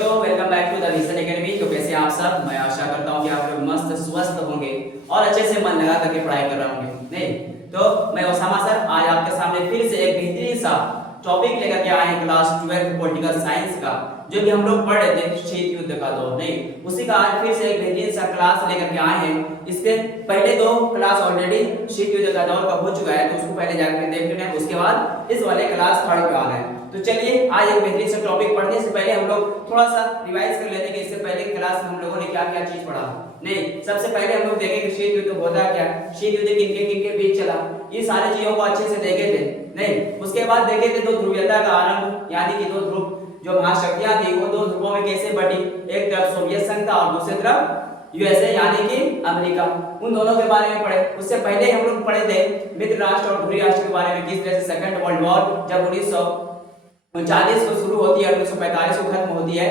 Welcome back to the vision academy. तो कैसे आप सब, मैं आशा करता हूँ कि आप लोग मस्त स्वस्थ होंगे और अच्छे से मन लगा करके पढ़ाई कर रहे होंगे। नहीं तो मैं ओसामा सर आज आपके सामने फिर से एक बेहतरीन सा टॉपिक लेकर के आए हैं क्लास 12 पॉलिटिकल साइंस का, जो कि हम लोग पढ़ रहे थे शीत युद्ध का दौर। नहीं उसी का आज फिर से एक बेहतरीन सा क्लास लेकर के आए हैं। इसके पहले दो क्लास ऑलरेडी शीत युद्ध का दौर का हो चुका है, तो उसको पहले जाकर देख लेना है। उसके बाद इस वाले क्लास थर्ड पे आ रहे हैं। तो चलिए आज एक बेहतरीन सा टॉपिक पढ़ने से पहले हम लोग थोड़ा सा रिवाइज कर लेते हैं कि इससे पहले की क्लास में हम लोगों ने क्या क्या चीज पढ़ा। नहीं सबसे पहले हम लोग देखें कि शीत युद्ध होता क्या, शीत युद्ध किनके किनके बीच चला, ये सारी चीजों को अच्छे से देखे थे। नहीं उसके बाद देखे थे दो ध्रुवीयता का आरंभ, यानी कि दो ध्रुव जो महाशक्तियां थी वो दो ध्रुवों में कैसे बढ़ी। एक तरफ सोवियत संघ था और दूसरी तरफ यूएसए यानी कि अमेरिका। उन दोनों के बारे में पढ़े। उससे पहले हम लोग पढ़े थे मित्र राष्ट्र और ध्रुवीय राष्ट्र के बारे में, किस तरह से सेकंड वर्ल्ड वॉर जब 1939 को शुरू होती है और 1945 को खत्म होती है।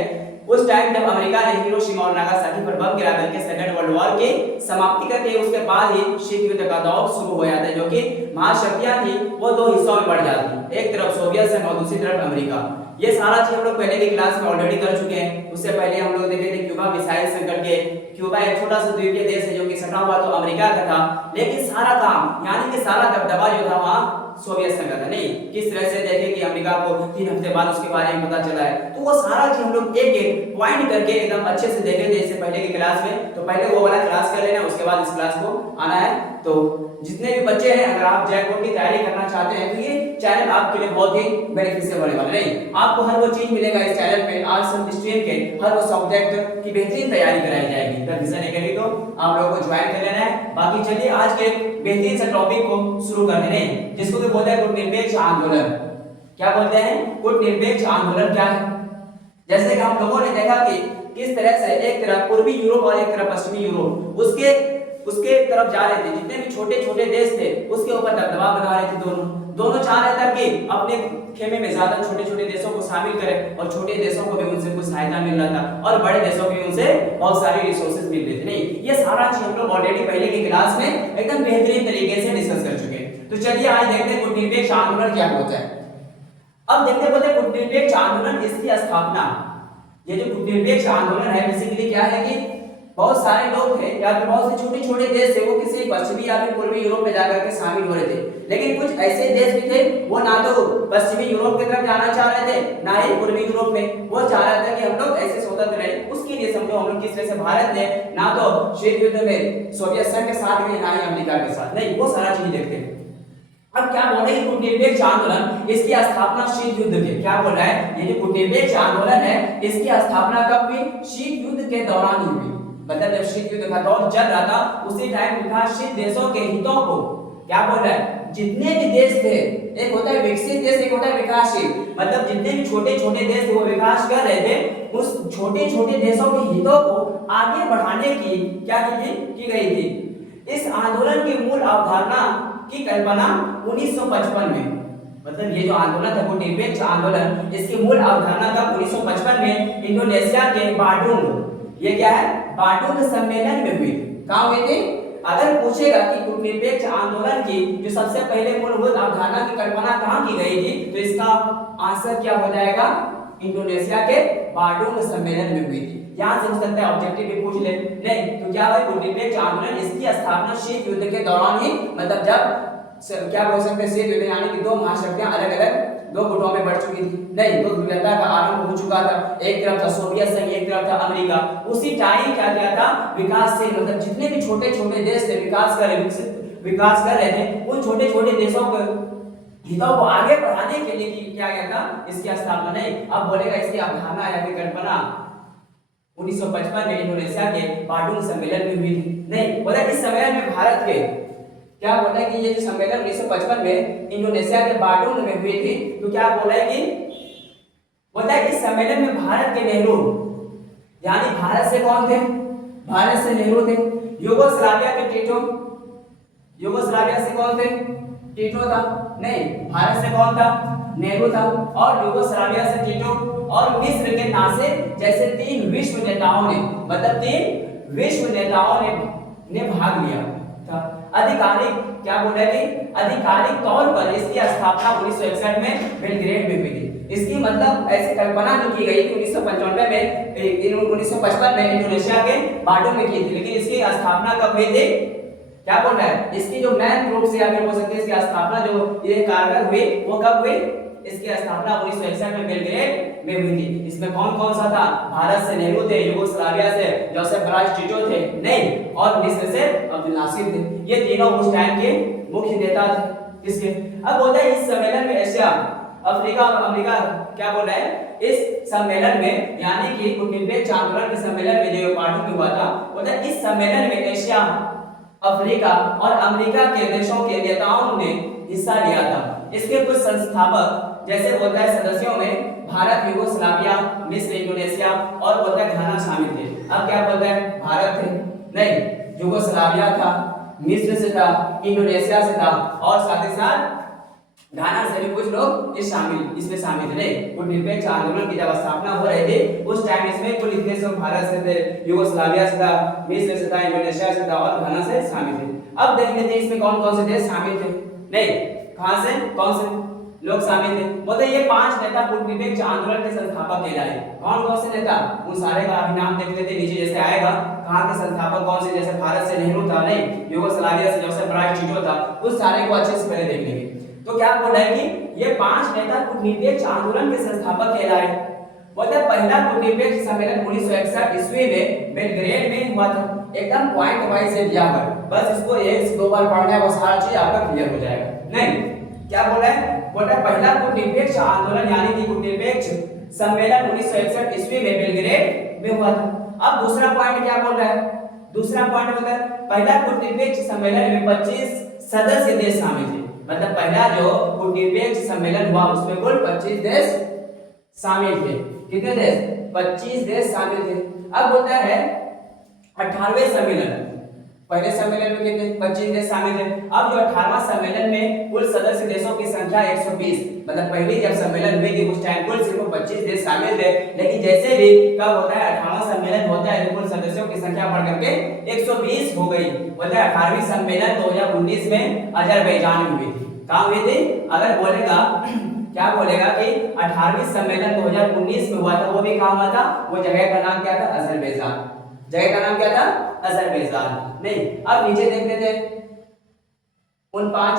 उस टाइम जब अमेरिका ने हिरोशिमा और नागासाकी पर बम गिरा करके सेकंड वर्ल्ड वॉर की समाप्ति करती है, उसके बाद ही शीत युद्ध का दौर शुरू हो जाता है, जो कि महाशक्तियां थी वो दो हिस्सों में बढ़ जाती, एक तरफ सोवियत संघ और दूसरी तरफ अमेरिका। ये सारा चीज हम लोग पहले की क्लास में ऑलरेडी कर चुके हैं। उससे पहले हम लोग देखे थे क्यूबा मिसाइल संकट के। क्यूबा एक छोटा सा द्वीपीय देश है जो कि सटा हुआ तो अमेरिका का था, लेकिन सारा काम यानी कि सारा दबदबा जो था वहां सोवियत संघ का। नहीं किस तरह से देखे कि अमेरिका को 3 हफ्ते बाद उसके बारे में पता चला है। तो वो सारा चीज हम लोग एक एक पॉइंट करके एकदम अच्छे से देखे थे इससे पहले की क्लास में। तो पहले वो वाला क्लास कर लेना, उसके बाद इस क्लास को आना है। तो जितने भी बच्चे हैं अगर आप जैक बोर्ड की तैयारी करना चाहते हैं तो ये चैनल आपके लिए बहुत ही बेनिफिशियल होने वाला है। नहीं आपको हर वो चीज मिलेगा इस चैनल पे, आर्ट्स एंड स्ट्रीम के हर वो सब्जेक्ट की बेहतरीन तैयारी कराई जाएगी। द विजन एकेडमी को आप लोगों को ज्वाइन कर लेना है। बाकी चलिए आज के बेहतरीन से टॉपिक को शुरू कर देने, जिसको कि बोलते हैं कूटनिरपेक्ष आंदोलन। क्या बोलते हैं? कूटनिरपेक्ष आंदोलन क्या है? जैसे कि हम लोगों ने देखा कि किस तरह से एक तरफ पूर्वी यूरोप और एक तरफ पश्चिमी यूरोप उसके तरफ जा रहे थे। जितने भी छोटे छोटे देश थे उसके ऊपर दबदबा बना रहे थे। दोनों चाह रहे थे कि अपने खेमे में ज्यादा छोटे छोटे देशों को शामिल करें और छोटे देशों को भी उनसे कुछ सहायता मिल रहा था और बड़े देशों को भी उनसे बहुत सारी रिसोर्सेज मिल रहे थे। नहीं ये सारा चीज हम लोग ऑलरेडी पहले की क्लास में एकदम बेहतरीन तरीके से डिस्कस कर चुके हैं। तो चलिए आज देखते हैं कूटनिरपेक्ष आंदोलन क्या होता है। अब देखते बोलते कूटनिरपेक्ष आंदोलन, इसकी स्थापना, ये जो कूटनिरपेक्ष आंदोलन है बेसिकली क्या है कि बहुत सारे लोग थे या फिर बहुत से छोटे छोटे देश थे, वो किसी पश्चिमी या फिर पूर्वी यूरोप में जाकर के शामिल हो रहे थे। लेकिन कुछ ऐसे देश भी थे वो ना तो पश्चिमी यूरोप की तरफ जाना चाह रहे थे ना ही पूर्वी यूरोप में। वो चाह रहे थे कि हम लोग ऐसे स्वतंत्र रहें। उसके लिए समझो हम लोग किस तरह से भारत ने ना तो शीत युद्ध में सोवियत संघ के साथ में ना ही अमेरिका के साथ। नहीं वो सारा चीज देखते हैं। अब क्या बोल रहे हैं कूटनिरपेक्ष आंदोलन, इसकी स्थापना शीत युद्ध के, क्या बोल रहा है ये जो कूटनिरपेक्ष आंदोलन है इसकी स्थापना कब हुई? शीत युद्ध के दौरान ही हुई। मतलब जब शीत युद्ध का दौर चल रहा था उसी टाइम विकासशील देशों के हितों को, क्या बोल रहा है, जितने भी देश थे, एक होता है विकसित देश एक होता है विकासशील, मतलब जितने भी छोटे छोटे देश थे वो विकास कर रहे थे, उस छोटे छोटे देशों के हितों को आगे बढ़ाने की क्या की गई थी। इस आंदोलन की मूल अवधारणा की कल्पना 1955 में, मतलब ये जो आंदोलन था कूटनिरपेक्ष आंदोलन, इसकी मूल अवधारणा का 1955 में इंडोनेशिया के बांडुंग, ये क्या है, बांडुंग सम्मेलन में हुई। कहां हुई थी? अगर पूछेगा कि कूटनिरपेक्ष आंदोलन की जो सबसे पहले मूलभूत अवधारणा की कल्पना कहां की गई थी, तो इसका आंसर क्या हो जाएगा? इंडोनेशिया के बांडुंग सम्मेलन में हुई थी। यहां से हो सकता है ऑब्जेक्टिव भी पूछ ले। नहीं तो क्या है कूटनिरपेक्ष आंदोलन, इसकी स्थापना शीत युद्ध के दौरान ही, मतलब जब क्या बोल सकते हैं शीत युद्ध यानी कि दो महाशक्तियां अलग अलग दो गुटों में बढ़ चुकी थी। नहीं दो ध्रुवीयता का आरंभ हो चुका था, एक तरफ था सोवियत संघ एक तरफ था अमेरिका। उसी टाइम क्या किया था, विकासशील मतलब जितने भी छोटे छोटे देश थे विकास कर रहे थे, उन छोटे छोटे देशों को हितों को आगे बढ़ाने के लिए क्या गया था, इसकी स्थापना। नहीं अब बोलेगा इसकी अवधारणा या फिर कल्पना 1955 में इंडोनेशिया के बांडुंग सम्मेलन में हुई थी। नहीं बोला इस सम्मेलन में भारत के, क्या बोला है कि ये जो सम्मेलन 1955 में इंडोनेशिया के बांडुंग में हुई थी, तो क्या बोला है कि बोला है इस सम्मेलन में भारत के नेहरू, यानी भारत से कौन थे? भारत से नेहरू थे। यूगोस्लाविया के टिटो, यूगोस्लाविया से कौन थे? टिटो था। नहीं भारत से कौन था? नेहरू था। और यूगोस्लाविया से टिटो और मिस्र के नासिर जैसे 3 विश्व नेताओं ने, मतलब 3 विश्व नेताओं ने भाग लिया था। आधिकारिक क्या बोला कि आधिकारिक तौर पर इसकी स्थापना 1961 में बेलग्रेड में हुई थी। इसकी मतलब ऐसी कल्पना जो की गई कि 1995 में 1955 में इंडोनेशिया के बांडुंग में की थी, लेकिन इसकी स्थापना कब हुई थी? क्या बोल रहा है? इसकी जो मेन रूप से आगे हो सकती है, इसकी स्थापना जो ये कारगर हुई वो कब हुई? इसकी स्थापना 1961 में बेलग्रेड में हुई थी। इसमें कौन कौन सा था? भारत से नेहरू थे, यूगोस्लाविया से जोसेफ ब्राज टिटो थे, नहीं, और मिस्र से अब्दुल नासिर थे। ये तीनों उस टाइम के मुख्य नेता थे। इसके अब बोलते हैं इस सम्मेलन में एशिया, अफ्रीका और अमेरिका क्या बोल रहा है? इस सम्मेलन में यानी कि कूटनीतिक आंदोलन के सम्मेलन में जो बांडुंग में हुआ था, बोलते हैं इस सम्मेलन में एशिया, अफ्रीका और अमेरिका के देशों के नेताओं ने हिस्सा लिया था। इसके कुछ संस्थापक जैसे बोलता है सदस्यों में भारत, यूगोस्लाविया, मिस्र, इंडोनेशिया और बोलता है घाना शामिल थे। अब क्या बोलता है? भारत थे, नहीं, यूगोस्लाविया था, मिस्र से था, इंडोनेशिया से था और साथ ही साथ घाना से भी कुछ लोग इसमें शामिल थे। कूटनीतिक आंदोलन की जब स्थापना हो रही थी उस टाइम इसमें कुल इतने सब भारत से थे, यूगोस्लाविया से था, मिस्र से था, इंडोनेशिया से था और घाना से शामिल थे। अब देख लेते हैं इसमें कौन कौन से देश शामिल थे। नहीं, कहां से कौन से लोग शामिल थे? बोलते ये 5 नेता कूटनीतिक आंदोलन के संस्थापक कहलाए। कौन कौन से नेता? उन सारे का अभी नाम देख लेते नीचे जैसे आएगा। कहां के संस्थापक कौन से? जैसे भारत से नेहरू था, नहीं, यूगोस्लाविया से जोसेफ ब्राज टिटो था, उस सारे को अच्छे से पहले देख लेंगे। तो क्या बोल रहा है कि ये 5 नेता कूटनीतिक आंदोलन के संस्थापक कहलाए। बोलते पहला कूटनीतिक सम्मेलन 1961 ईस्वी में बेलग्रेड में हुआ था। एकदम पॉइंट वाइज से दिया हुआ है, बस इसको एक से दो बार पढ़ना है, वो सारा चीज आपका क्लियर हो जाएगा। नहीं, क्या बोल रहा है? बोल रहा है पहला कूटनीतिक आंदोलन यानी कि कूटनीतिक सम्मेलन 1961 ईस्वी में बेलग्रेड में हुआ था। अब दूसरा पॉइंट क्या बोल रहा है? दूसरा पॉइंट बोल रहा है पहला कूटनीतिक सम्मेलन में 25 सदस्य देश शामिल थे। मतलब पहला जो कूटनीतिक सम्मेलन हुआ उसमें कुल 25 देश शामिल थे। कितने देश? 25 देश शामिल थे। अब बोलता है 18वें सम्मेलन, पहले सम्मेलन में कितने? 25 देश शामिल थे। अब जो 18वां सम्मेलन में कुल सदस्य देशों की संख्या 120, मतलब पहले जब सम्मेलन हुई थी उस टाइम कुल सिर्फ 25 देश शामिल थे, लेकिन जैसे भी कब होता है 18वां सम्मेलन होता है कुल सदस्यों की संख्या बढ़ करके 120 हो गई। बोलता है 18वीं सम्मेलन 2019 में अजरबैजान में हुई थी। कहां हुई थी? अगर बोलेगा क्या बोलेगा कि 18वीं सम्मेलन 2019 में हुआ था, वो भी कहां हुआ था? वो जगह का नाम क्या था? अजरबैजान। जगह का नाम क्या था? अजरबैजान। नहीं, अब नीचे देख लेते हैं उन 5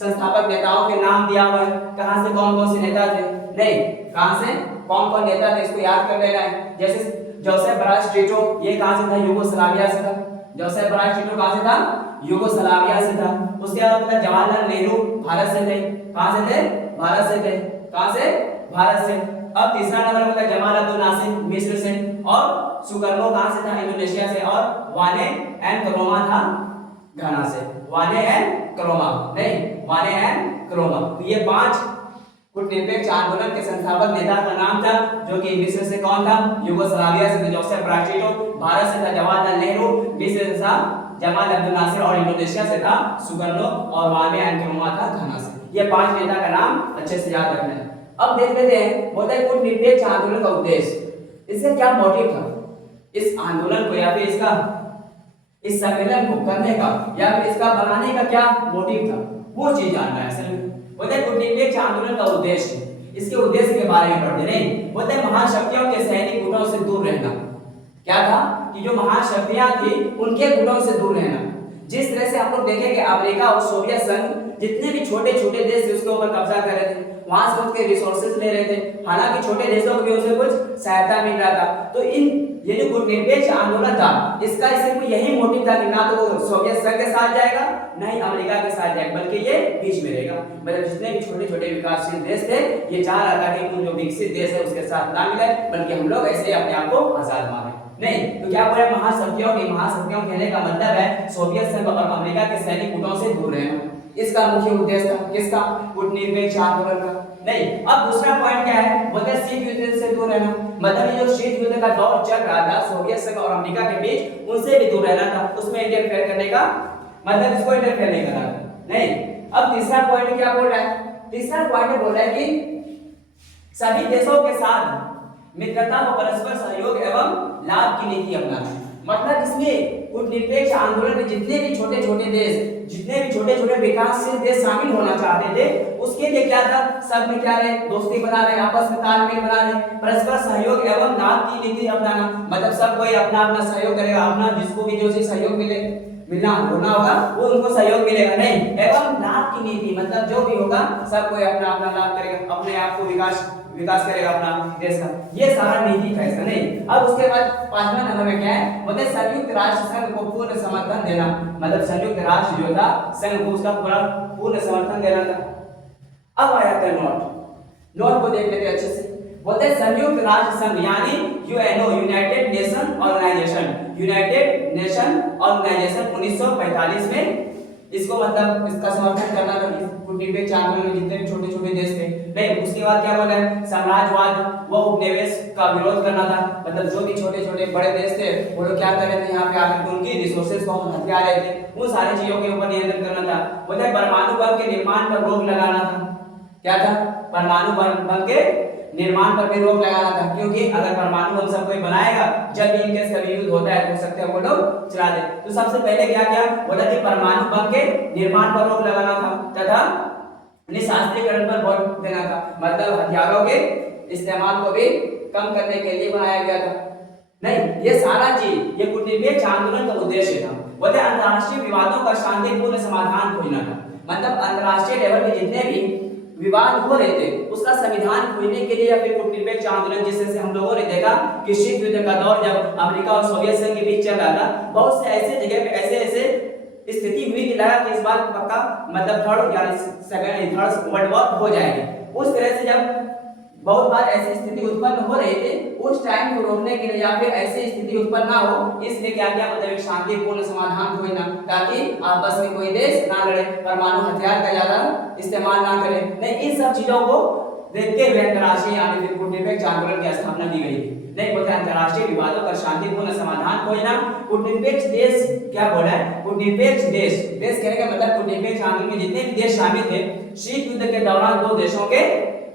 संस्थापक नेताओं के नाम दिया हुआ है। कहां से कौन कौन से नेता थे? नहीं, कहां से कौन कौन नेता थे इसको याद कर लेना है। जैसे जोसेफ ब्राज टिटो, ये कहां से था? यूगोस्लाविया से था। जोसेफ ब्राज टिटो कहां से था? यूगोस्लाविया से था। उसके बाद जवाहरलाल नेहरू भारत से थे। कहां से थे? भारत से थे। कहां से? भारत से। अब तीसरा नंबर पर जमाल अब्दुल नासिर मिस्र से, और सुकर्नो कहां से था? इंडोनेशिया से, और वाने एन क्रोमा था घाना से। वाने एन क्रोमा, नहीं, वाने एन क्रोमा। तो ये 5 कूटनीतिक आंदोलन के संस्थापक नेता का नाम था, जो कि मिस्र से कौन था? यूगोस्लाविया से जोसेफ ब्राज टिटो, भारत से था जवाहरलाल नेहरू, मिस्र से था जमाल अब्दुल नासिर और इंडोनेशिया से था सुकर्नो, और वाने एन क्रोमा था घाना से। ये 5 नेता का नाम अच्छे से याद रखना है। अब देख लेते हैं बोलते हैं कूटनीतिक आंदोलन का उद्देश्य, इसका क्या मोटिव था? इस आंदोलन को या फिर इसका इस सम्मेलन को करने का या फिर इसका बनाने का क्या मोटिव था, वो चीज जानना है। असल में बोलते हैं कूटनीतिक आंदोलन का उद्देश्य, इसके उद्देश्य के बारे में पढ़ते नहीं। बोलते हैं महाशक्तियों के सैनिक गुटों से दूर रहना। क्या था? कि जो महाशक्तियां थी उनके गुटों से दूर रहना। जिस तरह से आप लोग देखें कि अमेरिका और सोवियत संघ जितने भी छोटे छोटे देश थे उसके ऊपर कब्जा कर रहे थे, वहां से उनके रिसोर्सेज ले रहे थे, हालांकि छोटे देशों को भी उनसे कुछ सहायता मिल रहा था। तो ये जो कूटनीतिक आंदोलन था इसका सिर्फ यही मोटिव था कि ना तो वो सोवियत संघ के साथ जाएगा ना ही अमेरिका के साथ जाएगा, बल्कि ये बीच में रहेगा। मतलब जितने भी छोटे छोटे विकासशील देश थे ये चाह रहा था कि जो विकसित देश है उसके साथ ना मिले, बल्कि हम लोग ऐसे अपने आप को आजाद माने। नहीं, तो क्या बोले महाशक्तियों कहने का मतलब है सोवियत संघ और अमेरिका के सैनिक गुटों से दूर रहना। इसका मुख्य उद्देश्य था किसका? कूटनीतिक आंदोलन का। नहीं, अब दूसरा पॉइंट क्या है? बोलते हैं शीत युद्ध से दूर रहना। मतलब ये जो शीत युद्ध का दौर चल रहा था सोवियत संघ और अमेरिका के बीच, उनसे भी दूर रहना था, उसमें इंटरफेयर करने का मतलब इसको इंटरफेयर नहीं करना था। नहीं, अब तीसरा पॉइंट क्या बोल रहा है? तीसरा पॉइंट बोल रहा है कि सभी देशों के साथ मित्रता व परस्पर सहयोग एवं लाभ की नीति अपनाना। मतलब इसमें कूटनीतिक आंदोलन में जितने भी छोटे छोटे देश, जितने भी छोटे छोटे विकासशील देश शामिल होना चाहते थे, उसके लिए क्या था, सब में क्या रहे, दोस्ती बना रहे, आपस में तालमेल बना रहे, परस्पर सहयोग एवं लाभ की नीति अपनाना। मतलब सब कोई अपना अपना सहयोग करेगा, अपना जिसको भी जो चीज सहयोग मिलना होना होगा वो उनको सहयोग मिलेगा नहीं, एवं लाभ की नीति मतलब जो भी होगा सब कोई अपना अपना लाभ करेगा, अपने आप को विकास करेगा अपना देश का। ये सारा नीति था इसका नहीं। अब उसके बाद 5वां नंबर में क्या है, बोलते संयुक्त राष्ट्र संघ को पूर्ण समर्थन देना। मतलब संयुक्त राष्ट्र जो था संघ को उसका पूर्ण समर्थन देना था। अब आया था नोट को देख लेते अच्छे से। बोलते संयुक्त राष्ट्र संघ यानी UNO, united nation organisation, united nation organisation 1945 में इसको मतलब इसका समर्थन करना था। कूटनीतिक आंदोलन में जितने भी छोटे छोटे देश थे नहीं। उसके बाद क्या बोला है, साम्राज्यवाद व उपनिवेश का विरोध करना था। मतलब जो भी छोटे छोटे बड़े देश थे वो लोग क्या कर रहे थे, यहाँ पे आकर उनकी रिसोर्सेज को हथिया रहे थे, उन सारी चीजों के ऊपर नियंत्रण करना था। बोलते परमाणु बम के निर्माण पर रोक लगाना था। क्या था, परमाणु बम के निर्माण पर भी रोक लगाना था, क्योंकि अगर परमाणु बम सब कोई बनाएगा, जब भी इनके कभी युद्ध होता है तो सकते हैं वो लोग चला दे। तो सबसे पहले क्या किया, बोला कि परमाणु बम के निर्माण पर रोक लगाना था तथा निःशस्त्रीकरण पर वोट देना था। मतलब हथियारों के इस्तेमाल को भी कम करने के लिए बनाया गया था। नहीं, ये सारा चीज ये कूटनीतिक आंदोलन का उद्देश्य था। बोलते अंतरराष्ट्रीय विवादों का शांतिपूर्ण समाधान खोजना था। मतलब अंतरराष्ट्रीय लेवल पे जितने भी विवाद हो रहे थे उसका संविधान खोजने के लिए फिर कूटनीतिक आंदोलन, जिससे हम लोगों ने देखा कि शीत युद्ध का दौर जब अमेरिका और सोवियत संघ के बीच चल रहा था, बहुत से ऐसे जगह पे ऐसे स्थिति हुई कि लगा कि इस बार पक्का मतलब थर्ड वर्ल्ड वॉर हो जाएगी। उस तरह से जब बहुत बार ऐसी स्थिति उत्पन्न हो रही थी, उस टाइम को रोकने के लिए या फिर ऐसी स्थिति उत्पन्न ना हो, इसलिए क्या किया, मतलब एक शांतिपूर्ण समाधान खोजना, ताकि आपस में कोई देश ना लड़े, परमाणु हथियार का ज्यादा इस्तेमाल ना करे। नहीं, इन सब चीजों को देखते हुए अंतरराष्ट्रीय यानी फिर कूटनीतिक आंदोलन की स्थापना की गई थी। नहीं, बोलते अंतरराष्ट्रीय विवादों का शांतिपूर्ण समाधान खोजना। कूटनीतिक देश क्या बोला है, कूटनीतिक देश कहने का मतलब कूटनीतिक आंदोलन में जितने भी देश शामिल थे, शीत युद्ध के दौरान दो देशों के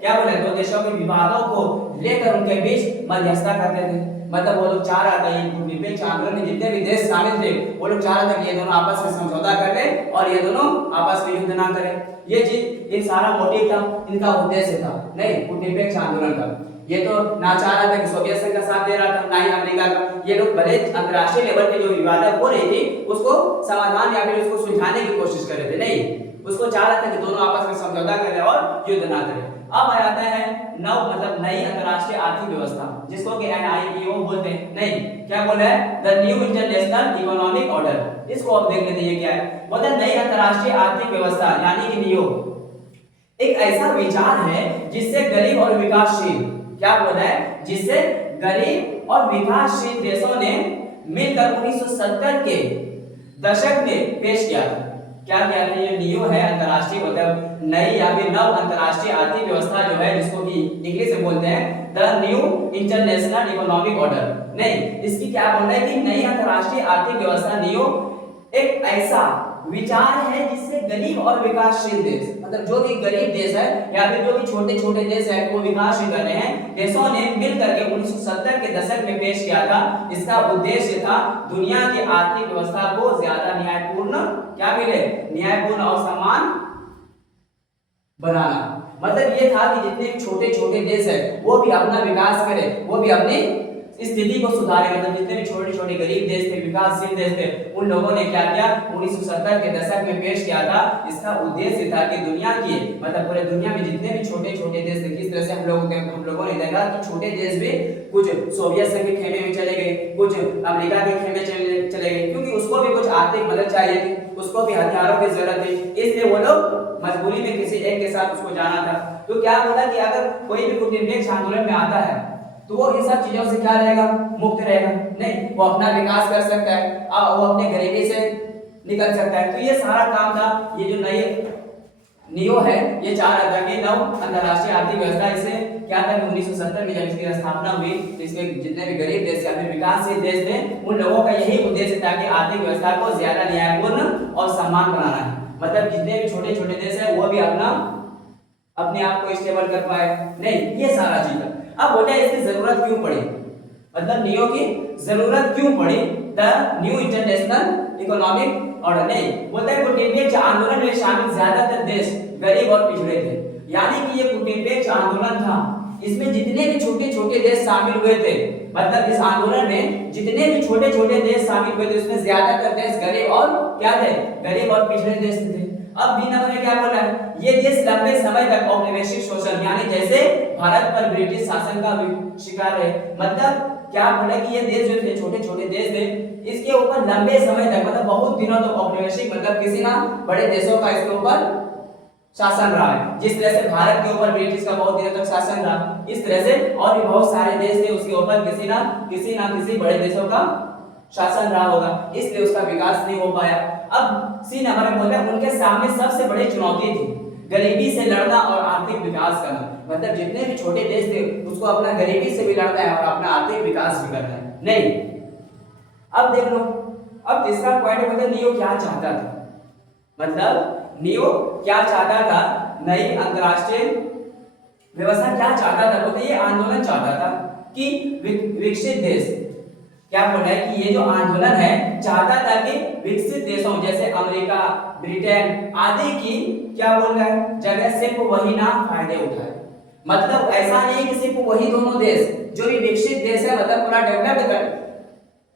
क्या बोले, दो देशों के विवादों को लेकर उनके बीच मध्यस्थता करते थे। मतलब वो लोग चाह रहा था, ये कूटनीतिक आंदोलन में जितने भी देश शामिल थे वो लोग चाह रहा था कि ये दोनों आपस में समझौता कर ले और ये दोनों आपस में युद्ध ना करें। ये चीज, ये सारा मोटिव था, इनका उद्देश्य था नहीं कूटनीतिक आंदोलन का। ये तो ना चाह रहा था कि सोवियत संघ का साथ दे रहा था, ना ही अमेरिका का। ये लोग भले अंतरराष्ट्रीय लेवल पे जो विवाद हो रही थी उसको समाधान या फिर उसको सुलझाने की कोशिश कर रहे थे, नहीं उसको चाह रहा था कि दोनों आपस में समझौता करें और युद्ध ना करें। अब आ जाता है मतलब नई अंतरराष्ट्रीय आर्थिक व्यवस्था, जिसको कि NIEO बोलते हैं। नहीं, क्या बोला है, the new international economic order. इसको अब देख लेते हैं क्या है। बोलते हैं नई अंतरराष्ट्रीय आर्थिक व्यवस्था यानी कि नियो एक ऐसा विचार है जिससे गरीब और विकासशील, क्या बोला है, जिससे गरीब और विकासशील देशों ने मिलकर 1970 के दशक में पेश किया था। क्या किया था, ये नियो है अंतरराष्ट्रीय मतलब नई या फिर नव अंतरराष्ट्रीय आर्थिक व्यवस्था जो है, जिसको कि इंग्लिश में बोलते हैं the new international economic order. नहीं, इसकी क्या बोल रहा है कि नई अंतरराष्ट्रीय आर्थिक व्यवस्था नियो एक ऐसा विचार है जिससे गरीब और विकासशील देश, मतलब जो भी गरीब देश है या फिर जो भी छोटे छोटे देश है वो विकासशील कर रहे हैं, देशों ने मिलकर के 1970 के दशक में पेश किया था। इसका उद्देश्य था दुनिया की आर्थिक व्यवस्था को ज्यादा न्यायपूर्ण, क्या मिले, न्यायपूर्ण और समान बनाना। मतलब ये था कि जितने छोटे छोटे देश है वो भी अपना विकास करे, वो भी अपनी स्थिति को सुधारे। मतलब जितने भी छोटे छोटे गरीब देश थे, विकासशील देश थे, उन लोगों ने क्या किया, 1970 के दशक में पेश किया था। इसका उद्देश्य था कि दुनिया की मतलब पूरे दुनिया में जितने भी छोटे छोटे देश थे, किस तरह से हम लोगों ने देखा कि छोटे देश भी कुछ सोवियत संघ के खेमे में चले गए, कुछ अमेरिका के खेमे चले गए, क्योंकि उसको भी कुछ आर्थिक मदद चाहिए थी, उसको भी हथियारों की जरूरत थी, इसलिए वो लोग मजबूरी में किसी एक के साथ उसको जाना था। तो क्या बोला कि अगर कोई भी कूटनीतिक आंदोलन में आता है तो वो इन सब चीजों से क्या रहेगा, मुक्त रहेगा। नहीं, वो अपना विकास कर सकता है, वो अपने गरीबी से निकल सकता है। तो ये सारा काम था। ये जो नई नियो है ये चाह रहा था कि नव अंतरराष्ट्रीय आर्थिक व्यवस्था, इसे क्या था कि 1970 में जब इसकी स्थापना हुई तो इसमें जितने भी गरीब देश या फिर विकासशील देश थे उन लोगों का यही उद्देश्य था कि आर्थिक व्यवस्था को ज्यादा न्यायपूर्ण और समान बनाना है। मतलब जितने भी छोटे छोटे देश है वो भी अपने आप को स्टेबल कर पाए। नहीं, ये सारा चीज था। अब बोले इसकी जरूरत क्यों पड़ी, मतलब नियो की जरूरत क्यों पड़ी, the new international economic order ने बोलता है गुटेनबर्ग आंदोलन में शामिल ज्यादातर देश गरीब और पिछड़े थे। यानी कि ये गुटेनबर्ग आंदोलन था, इसमें जितने भी छोटे छोटे देश शामिल हुए थे, मतलब इस आंदोलन में जितने भी छोटे छोटे देश शामिल हुए थे उसमें ज्यादातर देश गरीब और क्या थे, गरीब और पिछड़े देश थे। अब बी नंबर में क्या बोला है, ये देश लंबे समय तक औपनिवेशिक शोषण यानी जैसे भारत पर ब्रिटिश शासन का शिकार रहे। मतलब क्या बोला कि ये देश जो थे छोटे छोटे देश थे, इसके ऊपर लंबे समय तक मतलब बहुत दिनों तक औपनिवेशिक मतलब किसी ना बड़े देशों का इसके ऊपर शासन रहा है। जिस तरह से भारत के ऊपर ब्रिटिश का बहुत दिनों तक शासन रहा, इस तरह से और भी बहुत सारे देश थे उसके ऊपर किसी ना किसी बड़े देशों का शासन रहा होगा, इसलिए उसका विकास नहीं हो पाया। अब सी नंबर में बोलते हैं उनके सामने सबसे बड़ी चुनौती थी गरीबी से लड़ना और आर्थिक विकास करना। मतलब जितने भी छोटे देश थे उसको अपना गरीबी से भी लड़ना है और अपना आर्थिक विकास भी करना है। नहीं, अब देख लो, अब तीसरा पॉइंट मतलब नियो क्या चाहता था, मतलब नियो क्या चाहता था, नई अंतरराष्ट्रीय व्यवस्था क्या चाहता था, बोलते ये आंदोलन चाहता था कि विकसित देश, क्या बोल रहा है कि ये जो आंदोलन है चाहता था कि विकसित देशों जैसे अमेरिका, ब्रिटेन आदि की क्या बोल रहा है जगह सिर्फ वही ना फायदे उठाए। मतलब ऐसा नहीं कि सिर्फ वही दोनों देश जो भी विकसित देश है मतलब पूरा डेवलप्ड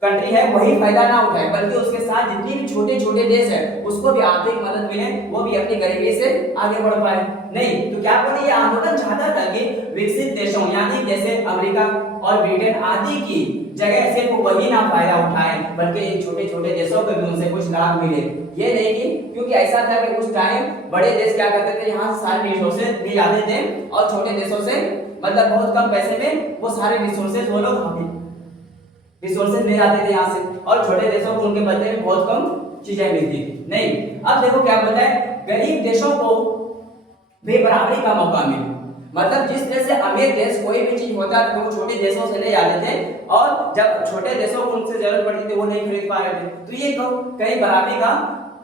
कंट्री है वही फायदा ना उठाए, बल्कि उसके साथ जितनी भी छोटे छोटे देश है उसको भी आर्थिक मदद मिले, वो भी अपनी गरीबी से आगे बढ़ पाए। नहीं तो क्या बोले ये आंदोलन चाहता था कि विकसित देशों यानी जैसे अमेरिका और ब्रिटेन आदि की जगह सिर्फ वही ना फायदा उठाए बल्कि इन छोटे छोटे देशों को भी उनसे कुछ लाभ मिले। ये नहीं कि क्योंकि ऐसा था कि उस टाइम बड़े देश क्या करते थे, यहाँ सारे रिसोर्सेज भी लाते थे और छोटे देशों से मतलब बहुत कम पैसे में वो सारे रिसोर्सेज वो लोग रिसोर्सेज ले जाते थे यहाँ से, और छोटे देशों को उनके बदले में बहुत कम चीजें मिलती थी। नहीं, अब देखो क्या बोलता है, गरीब देशों को भी बराबरी का मौका मिले। मतलब जिस तरह से अमीर देश कोई भी चीज होता है तो वो छोटे देशों से ले जाते थे और जब छोटे देशों को उनसे जरूरत पड़ती थी वो नहीं खरीद पा रहे थे, तो ये कहीं बराबरी का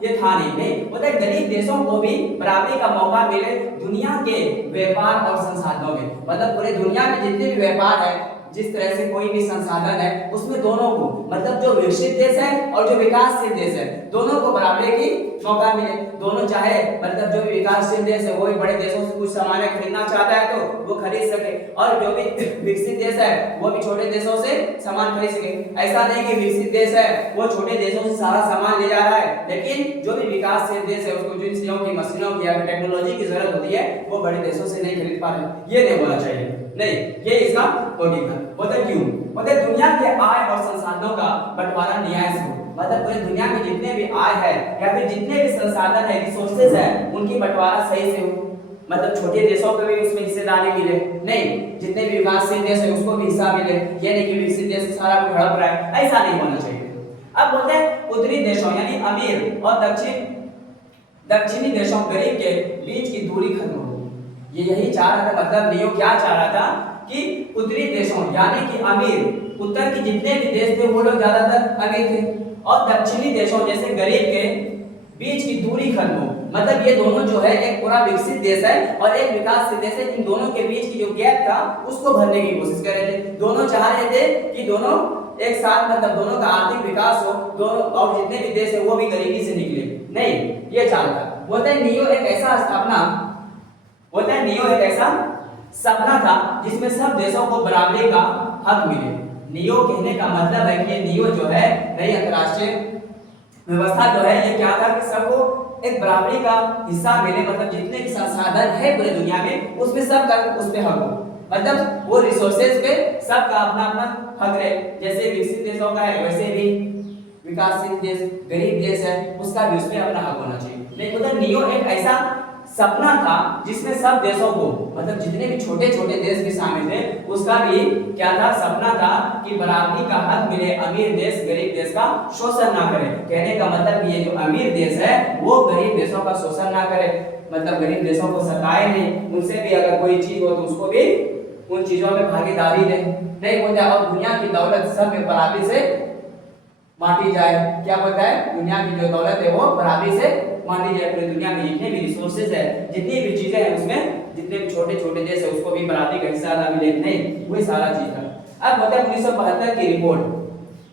ये था नहीं बोलते गरीब देशों को भी बराबरी का मौका मिले दुनिया के व्यापार और संसाधनों में। मतलब पूरे दुनिया में जितने भी व्यापार है, जिस तरह से कोई भी संसाधन है उसमें दोनों को मतलब जो विकसित देश है और जो विकासशील देश है दोनों को बराबरी की मौका मिले। दोनों चाहे मतलब जो भी विकासशील देश है वो भी बड़े देशों से कुछ सामान खरीदना चाहता है तो वो खरीद सके, और जो भी विकसित देश है वो भी छोटे देशों से सामान खरीद सके। ऐसा नहीं कि विकसित देश है वो छोटे देशों से सारा सामान ले जा रहा है, लेकिन जो भी विकासशील देश है उसको जिन चीजों की मशीनों की या टेक्नोलॉजी की जरूरत होती है वो बड़े देशों से नहीं खरीद पा रहे। ये नहीं होना चाहिए, नहीं, ये इसका मोटिव है। बोलते क्यों, बोलते दुनिया के आय और संसाधनों का बंटवारा न्याय से हो। मतलब पूरी दुनिया में जितने भी आय है या फिर जितने भी संसाधन है रिसोर्सेज है उनकी बंटवारा सही से हो। मतलब छोटे देशों को भी उसमें हिस्सेदारी मिले, नहीं जितने भी विकासशील देश है उसको भी हिस्सा मिले। ये नहीं कि विकसित देश सारा कुछ हड़प रहा है, ऐसा नहीं होना चाहिए। अब बोलते हैं उत्तरी देशों यानी अमीर और दक्षिणी देशों गरीब के बीच की दूरी खत्म हो। ये यही चाह रहा था, मतलब नियो क्या चाह रहा था कि उत्तरी देशों यानी कि अमीर उत्तर के जितने भी देश थे वो लोग ज्यादातर अमीर थे और दक्षिणी देशों जैसे गरीब के बीच की दूरी खत्म हो। मतलब ये दोनों जो है एक पूरा विकसित देश है और एक विकासशील देश है, इन दोनों के बीच की जो गैप था उसको भरने की कोशिश कर रहे थे। दोनों चाह रहे थे कि दोनों एक साथ मतलब दोनों का आर्थिक विकास हो, दोनों और जितने भी देश है वो भी गरीबी से निकले। नहीं, ये चाहता बोलते हैं नियो एक ऐसा स्थापना बोलते हैं नियो एक ऐसा सपना था जिसमें सब देशों को बराबरी का हक मिले। नियो कहने का मतलब है कि नियो जो है नई अंतरराष्ट्रीय व्यवस्था जो है ये क्या था कि सबको एक बराबरी का हिस्सा मिले। मतलब जितने भी संसाधन है पूरे दुनिया में उसमें सबका उस पे हक हो। मतलब वो रिसोर्सेज पे सबका अपना अपना हक रहे। जैसे विकसित देशों का है वैसे भी विकासशील देश गरीब देश है उसका भी उसमें अपना हक होना चाहिए। लेकिन उधर नियो एक ऐसा सपना था जिसमें सब देशों को मतलब जितने भी छोटे छोटे देश भी शामिल थे उसका भी क्या था, सपना था कि बराबरी का हक मिले, अमीर देश गरीब देश का शोषण ना करे। कहने का मतलब ये जो अमीर देश है वो गरीब देशों का शोषण ना करे, मतलब गरीब देशों को सताए नहीं, उनसे भी अगर कोई चीज हो तो उसको भी उन चीजों में भागीदारी दे। नहीं बोलते और दुनिया की दौलत सब बराबरी से बांटी जाए। क्या बोलता है, दुनिया की जो दौलत है वो बराबरी से बांटी जाए। पूरी दुनिया में जितने भी रिसोर्सेज है जितनी भी चीजें हैं उसमें जितने भी छोटे छोटे देश है उसको भी बराबरी का हिस्सा ना मिले। नहीं, वही सारा चीज था। अब होता है 1972 की रिपोर्ट।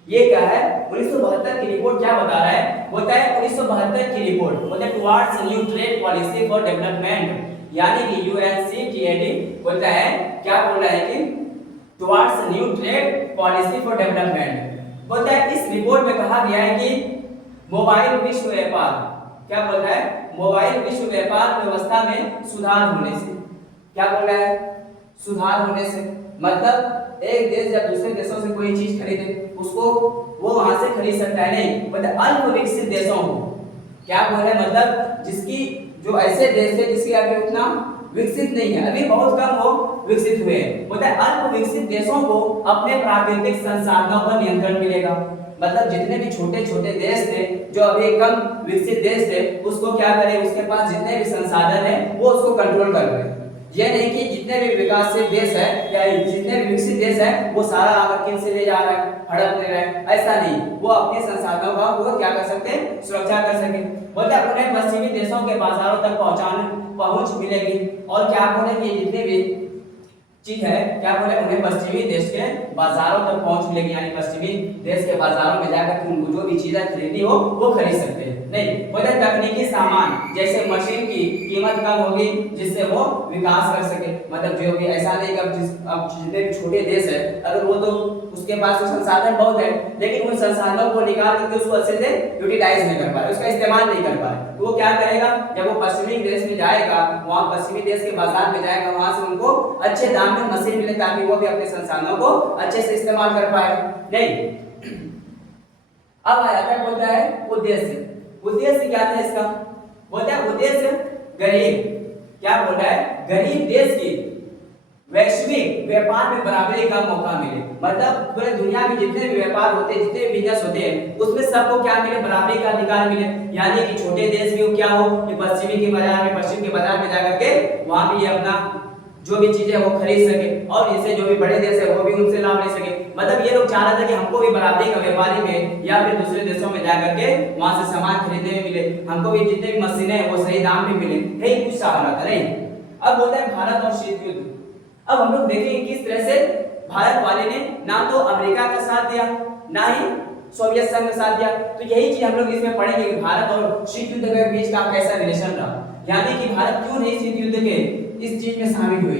ये क्या है 1972 की रिपोर्ट क्या बता रहा है, होता है 1972 की रिपोर्ट होता है towards new trade policy for development, यानी कि यूएनसीटीएडी बोलता है, क्या बोल रहा है कि towards new trade policy for development. बोलता है इस रिपोर्ट में कहा गया है कि मोबाइल विश्व व्यापार, क्या बोल रहा है, मोबाइल विश्व व्यापार व्यवस्था में सुधार होने से, क्या बोल रहा है, सुधार होने से, मतलब एक देश जब दूसरे देशों से कोई चीज खरीदे उसको वो वहां से खरीद सकता है, नहीं मतलब अल्प विकसित देशों को, क्या बोल रहा है, मतलब जिसकी जो ऐसे देश है जिसकी अभी उतना विकसित नहीं है, अभी बहुत कम वो विकसित हुए हैं, बोलता है अल्प विकसित देशों को अपने प्राकृतिक संसाधनों पर नियंत्रण मिलेगा। मतलब जितने भी छोटे छोटे देश थे जो अभी कम विकसित देश थे उसको क्या करे, उसके पास जितने भी संसाधन है वो उसको कंट्रोल कर रहे हैं। ये नहीं कि जितने भी विकासशील देश है या जितने भी विकसित देश है वो सारा आकर किन से ले जा रहा है, हड़प ले रहा है, ऐसा नहीं, वो अपने संसाधनों का वो क्या कर सकते हैं, सुरक्षा कर सके। बोलते हैं उन्हें पश्चिमी देशों के बाजारों तक पहुंच मिलेगी, और क्या बोले कि जितने भी चीज है, क्या बोले, उन्हें पश्चिमी देश के बाजारों तक पहुंच मिलेगी, यानी पश्चिमी देश के बाजारों में जाकर उनको जो भी चीजें खरीदनी हो वो खरीद सकते हैं। नहीं बोले तकनीकी सामान जैसे मशीन की कीमत कम होगी जिससे वो विकास कर सके, मतलब जो भी ऐसा नहीं कि अब जितने भी छोटे देश है अगर वो तो उसके पास तो संसाधन बहुत है लेकिन उन संसाधनों को निकाल करके उसको अच्छे से यूटिलाइज नहीं कर पा रहे, उसका इस्तेमाल नहीं कर पा रहे, तो वो क्या करेगा, जब वो पश्चिमी देश में जाएगा, वहाँ पश्चिमी देश के बाजार में जाएगा, वहां से उनको अच्छे दाम में मशीन मिले ताकि वो भी अपने संसाधनों को अच्छे से इस्तेमाल कर पाए। नहीं अब आया क्या बोलता है उद्देश्य, उद्देश्य क्या था इसका, बोलता है उद्देश्य गरीब, क्या बोल रहा है, गरीब देश की वैश्विक व्यापार में बराबरी का मौका मिले, मतलब पूरे दुनिया में जितने भी व्यापार होते हैं, जितने भी बिजनेस होते हैं उसमें सबको क्या मिले, बराबरी का अधिकार मिले, यानी कि छोटे देश भी क्या हो कि पश्चिम के बाजार में जाकर के वहां भी ये अपना जो भी चीजें वो खरीद सके और इससे जो भी बड़े देश है वो भी उनसे लाभ ले सके। मतलब ये लोग चाह रहे थे कि हमको भी बराबरी का व्यापारी में या फिर दूसरे देशों में जाकर के वहां से सामान खरीदने में मिले, हमको भी जितने भी मशीनें हैं वो सही दाम में मिले, यही कुछ चाह रहा था। नहीं अब बोलते हैं भारत और शीत युद्ध। अब हम लोग देखेंगे किस तरह से भारत वाले ने ना तो अमेरिका का साथ दिया ना ही सोवियत संघ का साथ दिया, तो यही चीज हम लोग इसमें पढ़ेंगे कि भारत और शीत युद्ध के बीच का कैसा रिलेशन रहा, यानी कि भारत क्यों नहीं शीत युद्ध के इस चीज में शामिल हुए।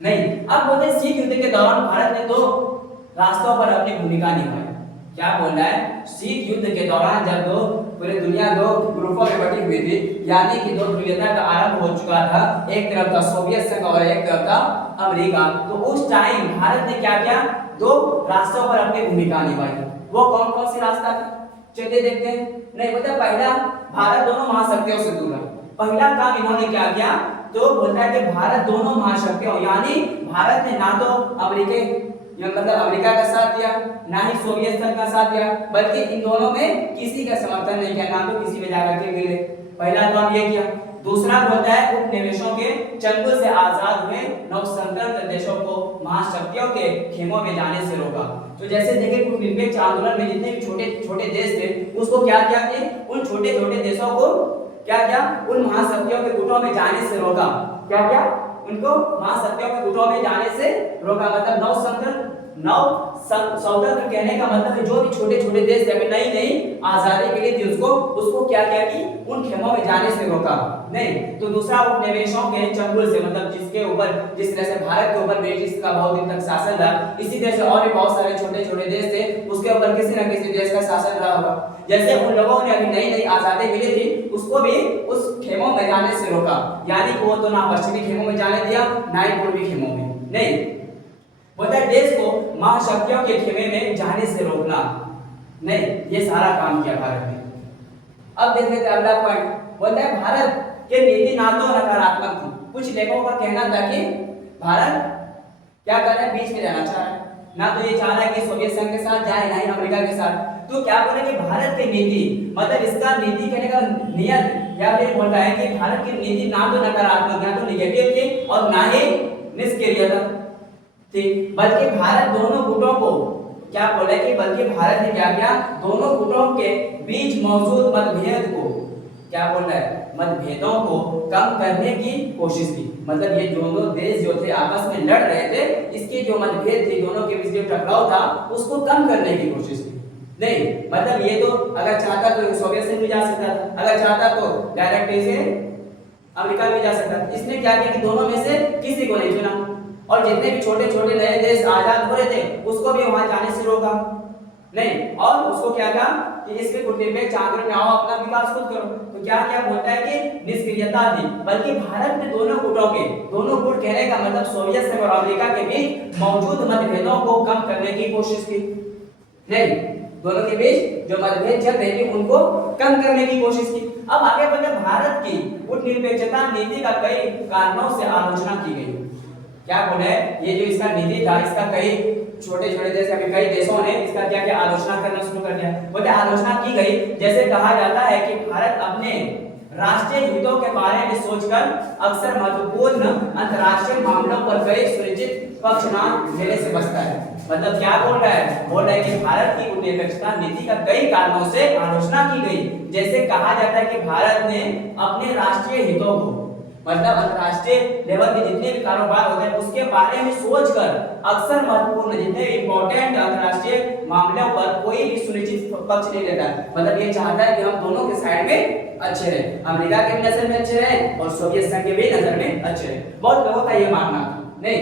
नहीं अब बोलते हैं शीत युद्ध के दौरान भारत ने दो रास्तों पर अपनी भूमिका निभाई, क्या बोल रहा है, शीत युद्ध के दौरान जब दो पूरी दुनिया दो ग्रुपों में बटी हुई थी, यानी कि दो ध्रुवीयता का आरंभ हो चुका था, एक तरफ था सोवियत संघ और एक तरफ था अमेरिका, तो उस टाइम भारत ने क्या किया, दो रास्तों पर अपनी भूमिका निभाई। वो कौन कौन सी रास्ता था, चलिए देखते हैं। नहीं मतलब पहला भारत दोनों महाशक्तियों से दूर है, पहला काम इन्होंने क्या किया, तो बोलता है कि भारत दोनों महाशक्तियों यानी भारत ने ना तो अमेरिका का साथ दिया ना ही सोवियत संघ का साथ दिया, बल्कि इन दोनों में किसी का समर्थन नहीं किया, ना तो किसी में जाकर के मिले, पहला काम ये किया। दूसरा बोलता है उपनिवेशों के चंगुल से आजाद हुए नवस्वतंत्र देशों को महाशक्तियों के खेमों में जाने से रोका। तो जैसे देखें कुछ निरपेक्ष आंदोलन में जितने भी छोटे छोटे देश थे उसको क्या किया कि उन छोटे छोटे देशों को क्या किया, उन महाशक्तियों के गुटों में जाने से रोका, क्या क्या, उनको महाशक्तियों के गुटों में जाने से रोका। मतलब स्वतंत्र कहने का मतलब है जो भी छोटे छोटे देश थे नई नई आजादी मिली थी उसको क्या किया कि उन खेमों में जाने से रोका। नहीं तो दूसरा उपनिवेशों के चंगुल से, मतलब जिसके ऊपर जिस तरह से भारत के ऊपर ब्रिटिश का बहुत दिन तक शासन रहा, इसी तरह से और भी बहुत सारे छोटे छोटे देश थे उसके ऊपर किसी न किसी देश का शासन रहा होगा। जैसे उन लोगों ने अभी नई नई आजादी मिली थी उसको भी उस खेमों में जाने से रोका, यानी वो तो ना पश्चिमी खेमों में जाने दिया ना ही पूर्वी खेमों में। नहीं बोलता है देश को महाशक्तियों के खेमे में जाने से रोकना, नहीं ये सारा काम किया भारत ने। अब देख लेते हैं अगला पॉइंट, बोलता है भारत के नीति ना तो नकारात्मक थी, कुछ लेखकों का कहना था कि भारत क्या कर रहा है, बीच में रहना चाह रहा है, ना तो ये चाह रहा है कि सोवियत संघ के साथ जाए ना ही अमेरिका के साथ। तो क्या बोले कि भारत की नीति, मतलब इसका नीति कहने का नियत या फिर बोलता है कि भारत की नीति ना तो नकारात्मक ना तो निगेटिव थी और ना ही निष्क्रिय था, ठीक, बल्कि भारत दोनों गुटों को क्या बोले कि बल्कि भारत ने क्या किया, दोनों गुटों के बीच मौजूद मतभेद को क्या बोल रहा है, मतभेदों को कम करने की कोशिश की। मतलब ये दोनों देश जो थे आपस में लड़ रहे थे, इसके जो मतभेद थे, दोनों के बीच जो टकराव था, उसको कम करने की कोशिश की। नहीं मतलब ये तो अगर चाहता तो सोवियत संघ भी जा सकता था, अगर चाहता तो डायरेक्ट इसे अमेरिका भी जा सकता था। इसने क्या किया कि दोनों में से किसी को नहीं चुना, और जितने भी छोटे छोटे नए देश आजाद हो रहे थे उसको भी वहां जाने से रोका नहीं, और उसको क्या कहा कि इसके कूटनीतिक आंदोलन में आओ, अपना विकास खुद करो। तो क्या क्या बोलता है कि निष्क्रियता थी, बल्कि भारत ने दोनों गुट कहने का मतलब सोवियत संघ और अमेरिका के बीच मौजूद मतभेदों को कम करने की कोशिश की। नहीं, दोनों के बीच जो मतभेद चल रहे थे उनको कम करने की कोशिश की। अब आगे बढ़े, भारत की कूटनिरपेक्षता नीति का कई कारणों से आलोचना की गई। क्या बोले, ये जो इसका नीति था, इसका कई छोटे छोटे देश, अभी कई देशों ने इसका क्या क्या आलोचना करना शुरू कर दिया। बोले आलोचना की गई, जैसे कहा जाता है कि भारत अपने राष्ट्रीय हितों के बारे में सोचकर अक्सर महत्वपूर्ण अंतर्राष्ट्रीय मामलों पर कई सुनिश्चित पक्ष न लेने से बचता है। मतलब क्या बोल रहा है, बोल रहा है कि भारत की कूटनीतिक नीति का कई कारणों से आलोचना की गई। जैसे कहा जाता है कि भारत ने अपने राष्ट्रीय हितों को, मतलब अंतरराष्ट्रीय लेवल के जितने भी कारोबार होते हैं उसके बारे में सोचकर अक्सर महत्वपूर्ण जितने इंपॉर्टेंट अंतरराष्ट्रीय मामलों पर कोई भी सुनिश्चित पक्ष नहीं लेता है। मतलब ये चाहता है कि हम दोनों के साइड में अच्छे रहे, अमेरिका के भी नजर में अच्छे रहे और सोवियत संघ के भी नजर में अच्छे रहे। बहुत लोगों का ये मानना था। नहीं,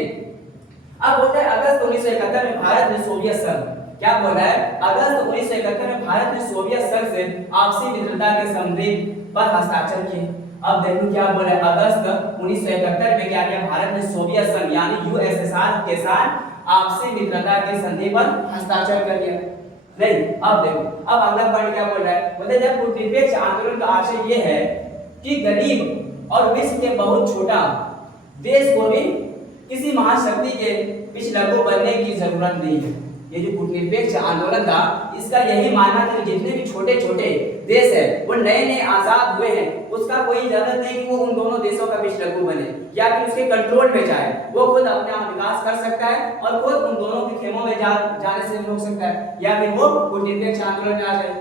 अब बोलता है अगस्त 1971 में भारत ने सोवियत संघ, क्या बोल रहा है, अगस्त 1971 में भारत ने सोवियत संघ से आपसी मित्रता के संधि पर हस्ताक्षर किए। अब देखो क्या बोल रहा है, अगस्त 1971 में क्या किया, भारत ने सोवियत संघ यानी यूएसएसआर के साथ आपसी मित्रता की संधि पर हस्ताक्षर कर लिया। नहीं, अब देखो, अब अगला पॉइंट क्या बोल रहा है, बोलते जब कूटनीतिक आंदोलन का आशय ये है कि गरीब और विश्व के बहुत छोटा देश को भी किसी महाशक्ति के पिछलग्गू बनने की जरूरत नहीं है। ये जो कूटनीतिक आंदोलन था, इसका यही मानना था कि जितने भी छोटे छोटे देश है वो नए नए आजाद हुए हैं, उसका कोई जरूरत नहीं कि वो उन दोनों देशों का पिछलग्गू बने या फिर उसके कंट्रोल में जाए। वो खुद अपना विकास कर सकता है और खुद उन दोनों के खेमों में जाने से रोक सकता है, या फिर वो कूटनीतिक आंदोलन में आ जाए।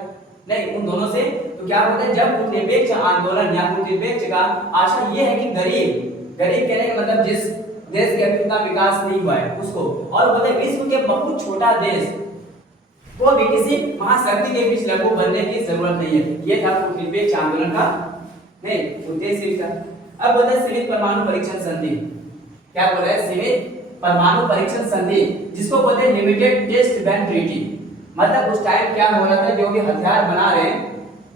नहीं, उन दोनों से तो क्या बोलते हैं, जब कूटनीतिक आंदोलन या कूटनीतिक का आशय ये है कि गरीब कहने का मतलब जिस देश के अभी उतना विकास नहीं हुआ है उसको, और बोलते विश्व के बहुत छोटा देश को भी किसी महाशक्ति के बीच लघु बनने की जरूरत नहीं है। ये था कूटनीतिक आंदोलन का नहीं उद्देश्य था। अब बोलते सीमित परमाणु परीक्षण संधि, क्या बोल रहे हैं, सीमित परमाणु परीक्षण संधि जिसको बोलते हैं लिमिटेड टेस्ट बैन ट्रीटी। मतलब उस टाइम क्या हो रहा था, जो भी हथियार बना रहे हैं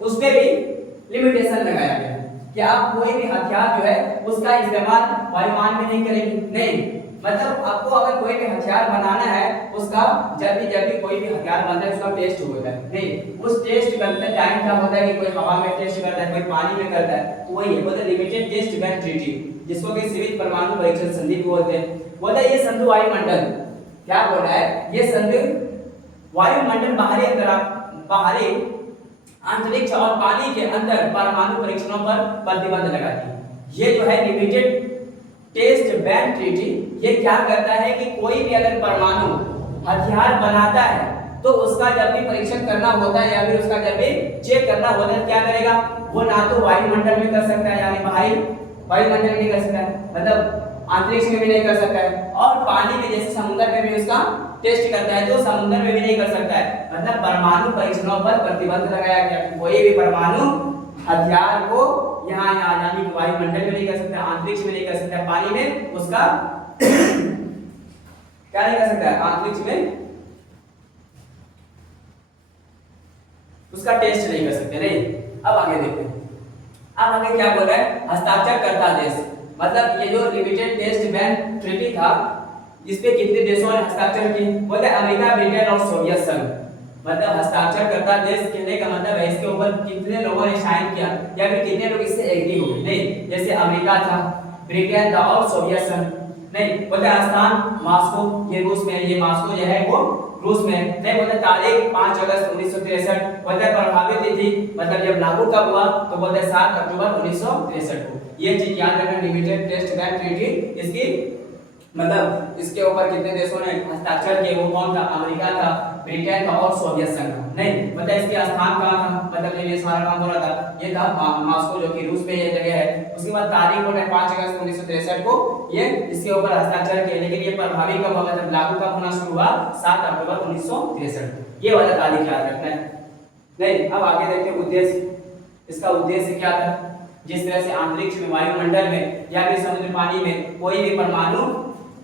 उस पे भी लिमिटेशन लगाया गया कि आप कोई भी हथियार जो है उसका इस्तेमाल वायुमान में नहीं करेंगे। नहीं, मतलब आपको अगर कोई भी हथियार बनाना है उसका जब भी कोई भी हथियार बनता है उसका टेस्ट होता है। नहीं, उस टेस्ट करते टाइम क्या होता है कि कोई हवा में टेस्ट करता है, कोई पानी में करता है, तो वही है बोलते लिमिटेड टेस्ट बैन ट्रीटी, जिसको कि सीमित परमाणु परीक्षण संधि बोलते हैं। बोलता है ये संधि वायुमंडल, क्या बोल रहा है, ये संधि वायुमंडल बाहरी अंतरिक्ष और पानी के अंदर परमाणु परीक्षणों पर प्रतिबंध लगाती है। ये जो है लिमिटेड टेस्ट बैन ट्रीटी, ये क्या करता है कि कोई भी अगर परमाणु हथियार बनाता है तो उसका जब भी परीक्षण करना होता है या फिर उसका जब भी चेक करना होता है क्या करेगा, वो ना तो वायुमंडल में कर सकता है यानी बाहरी वायुमंडल में नहीं कर सकता है, मतलब अंतरिक्ष में भी नहीं कर सकता है, और पानी में जैसे समुद्र में भी उसका टेस्ट करता है तो समुद्र में भी नहीं कर सकता है। मतलब परमाणु परीक्षणों पर प्रतिबंध लगाया गया कि कोई भी परमाणु हथियार को यहाँ यानी कि वायुमंडल में नहीं कर सकता, अंतरिक्ष में नहीं कर सकता, पानी में उसका क्या नहीं कर सकता है, अंतरिक्ष में उसका टेस्ट नहीं कर सकते। नहीं, अब आगे देखते हैं, अब आगे क्या बोल रहा है, हस्ताक्षर करता देश। मतलब ये जो लिमिटेड टेस्ट बैन ट्रीटी था इस पे कितने देशों ने हस्ताक्षर किए, बोलते अमेरिका, ब्रिटेन और सोवियत संघ। मतलब हस्ताक्षर करता देश कहने का मतलब है इसके ऊपर कितने लोगों ने साइन किया या फिर कितने लोग इससे एग्री हो गए। नहीं, जैसे अमेरिका था, ब्रिटेन था और सोवियत संघ। नहीं, बोलते स्थान मॉस्को, ये रूस में, ये मॉस्को जो है वो रूस में। नहीं, बोलते तारीख 5 अगस्त 1963। बोलते प्रभावित तिथि मतलब जब लागू कब हुआ तो बोलते 7 अक्टूबर 1963 को। ये चीज याद रखना, लिमिटेड टेस्ट बैन ट्रीटी इसकी मतलब इसके ऊपर कितने देशों ने हस्ताक्षर किए, वो कौन था? अमेरिका था, ब्रिटेन था और सोवियत संघ था। नहीं मतलब इसके स्थान कहाँ था? मतलब जब ये सारा काम हो रहा था ये था मॉस्को जो कि रूस में ये जगह है। उसके बाद तारीख होता है 5 अगस्त 1963 को ये इसके ऊपर हस्ताक्षर किए, लेकिन ये प्रभावी कब होगा, जब लागू कब होना शुरू हुआ? 7 अक्टूबर 1963। ये वाला तारीख याद रखना है। नहीं अब आगे देखते हैं उद्देश्य। इसका उद्देश्य क्या था? जिस तरह से अंतरिक्ष में, वायुमंडल में या फिर समुद्र पानी में कोई भी परमाणु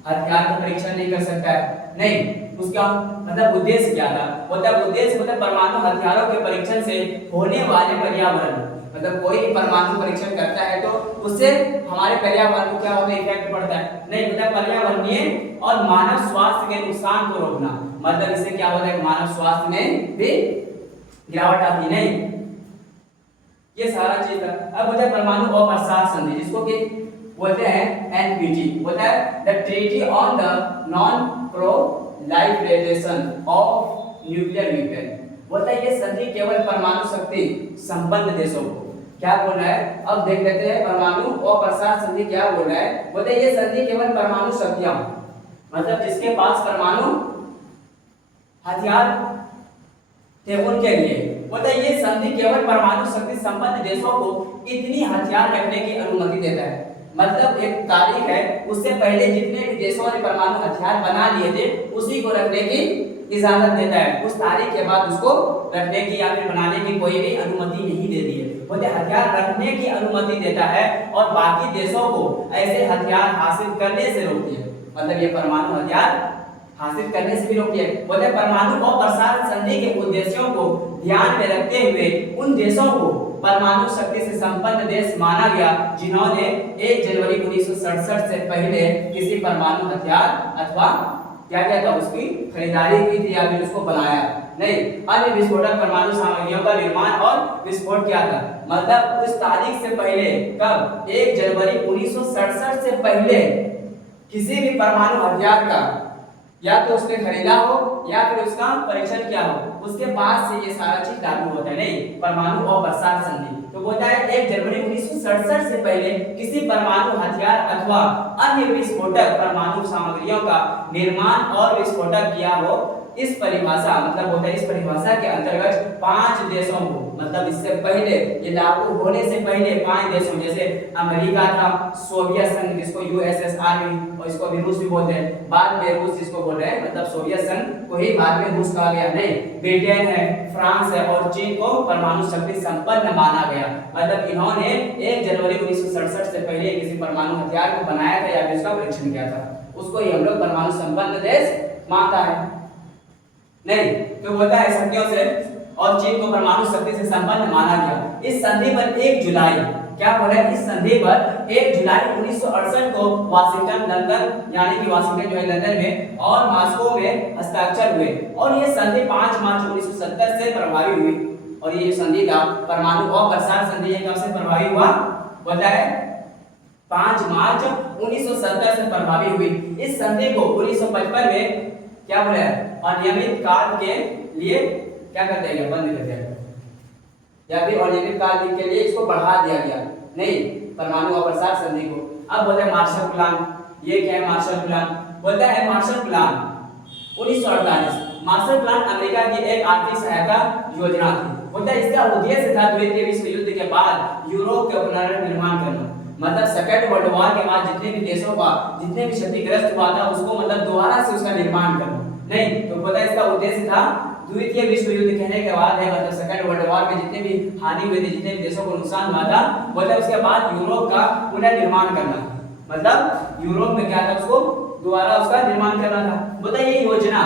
हथियार का परीक्षण नहीं कर सकता है। नहीं उसका मतलब उद्देश्य क्या था? मतलब उद्देश्य मतलब परमाणु हथियारों के परीक्षण से होने वाले पर्यावरण, मतलब कोई भी परमाणु परीक्षण करता है तो उससे हमारे पर्यावरण को क्या होता है? इफेक्ट पड़ता है। नहीं मतलब पर्यावरणीय और मानव स्वास्थ्य के नुकसान को रोकना, मतलब इससे क्या होता है? मानव स्वास्थ्य में भी गिरावट आती नहीं, ये सारा चीज था। अब होता है परमाणु अप्रसार संधि, जिसको कि बोलते हैं एनपीटी, बोलता है the treaty on the non proliferation of nuclear weapon. बोलता है ये संधि केवल परमाणु शक्ति संपन्न देशों को, क्या बोल रहा है? अब देख लेते हैं परमाणु अप्रसार संधि क्या बोल रहा है। बोलते हैं ये संधि केवल परमाणु शक्तियां, मतलब जिसके पास परमाणु हथियार थे उनके लिए। बोलता है ये संधि केवल परमाणु शक्ति संपन्न देशों को इतनी हथियार रखने की अनुमति देता है, मतलब एक तारीख है उससे पहले जितने भी देशों ने परमाणु हथियार बना लिए थे उसी को रखने की इजाजत देता है। उस तारीख के बाद उसको रखने की या फिर बनाने की कोई भी अनुमति नहीं देती है। बोलते हथियार रखने की अनुमति देता है और बाकी देशों को ऐसे हथियार हासिल करने से रोकती है, मतलब ये परमाणु हथियार हासिल करने से भी रोकती है। बोलते परमाणु अप्रसार संधि के उद्देश्यों को ध्यान में रखते हुए उन देशों को परमाणु शक्ति से संपन्न देश माना गया जिन्होंने 1 जनवरी 1967 से पहले किसी परमाणु हथियार अथवा क्या क्या था उसकी खरीदारी की थी या फिर उसको बनाया नहीं। अन्य विस्फोटक परमाणु सामग्रियों का निर्माण और विस्फोट किया था, मतलब उस तारीख से पहले, कब? 1 जनवरी 1967 से पहले किसी भी परमाणु हथियार का या तो उसने खरीदा हो या फिर उसका परीक्षण किया हो, उसके बाद से ये सारा चीज लागू होता है। नहीं परमाणु अप्रसार संधि तो बोलता है 1 जनवरी 1967 से पहले किसी परमाणु हथियार अथवा अन्य विस्फोटक परमाणु सामग्रियों का निर्माण और विस्फोटक किया हो। इस परिभाषा मतलब होता है इस परिभाषा के अंतर्गत 5 देशों को, मतलब इससे पहले ये लागू होने से पहले 5 देशों जैसे अमेरिका था, सोवियत संघ जिसको यूएसएसआर भी और इसको भी रूस भी बोलते हैं, बाद में रूस जिसको बोल रहे हैं मतलब सोवियत संघ को ही बाद में रूस कहा गया। नहीं ब्रिटेन है, फ्रांस है और चीन को परमाणु शक्ति संपन्न माना गया, मतलब इन्होंने 1 जनवरी 1967 से पहले किसी परमाणु हथियार को बनाया था या फिर उसका परीक्षण किया था, उसको ही हम लोग परमाणु संपन्न देश मानता है। नहीं तो बोलता है शक्तियों से और चीन को परमाणु शक्ति से संपन्न माना गया। इस संधि पर 1 जुलाई क्या बोल रहा है? इस संधि पर 1 जुलाई 1968 को वाशिंगटन, लंदन यानी कि वाशिंगटन जो है लंदन में और मॉस्को में हस्ताक्षर हुए और ये संधि 5 मार्च 1970 से प्रभावी हुई। और ये संधि का परमाणु अप्रसार संधि कब से प्रभावी हुआ? बोलता है 5 मार्च 1970 से प्रभावी हुई। इस संधि को 1955 में क्या बोला है? अनियमित काल के लिए क्या कर दिया गया? बंद कर दिया गया या फिर अनियमित काल के लिए इसको बढ़ा दिया गया। नहीं परमाणु अप्रसार संधि को। अब बोलते हैं मार्शल प्लान। ये क्या है मार्शल प्लान? बोलता है Marshall plan 1948 Marshall plan America की एक आर्थिक सहायता योजना थी। बोलता है इसका उद्देश्य था द्वितीय विश्व युद्ध के बाद यूरोप का पुनर्निर्माण करना, मतलब सेकेंड वर्ल्ड वॉर के बाद जितने भी देशों का जितने भी क्षतिग्रस्त हुआ था उसको मतलब दोबारा से उसका निर्माण करना। नहीं तो बोला इसका उद्देश्य था द्वितीय विश्व युद्ध कहने के बाद है मतलब सेकेंड वर्ल्ड वॉर में जितने भी हानि हुई थी, जितने भी देशों को नुकसान हुआ था, बोला उसके बाद यूरोप का पुनर्निर्माण करना, मतलब यूरोप में क्या था उसको दोबारा उसका निर्माण करना था। बोला ये योजना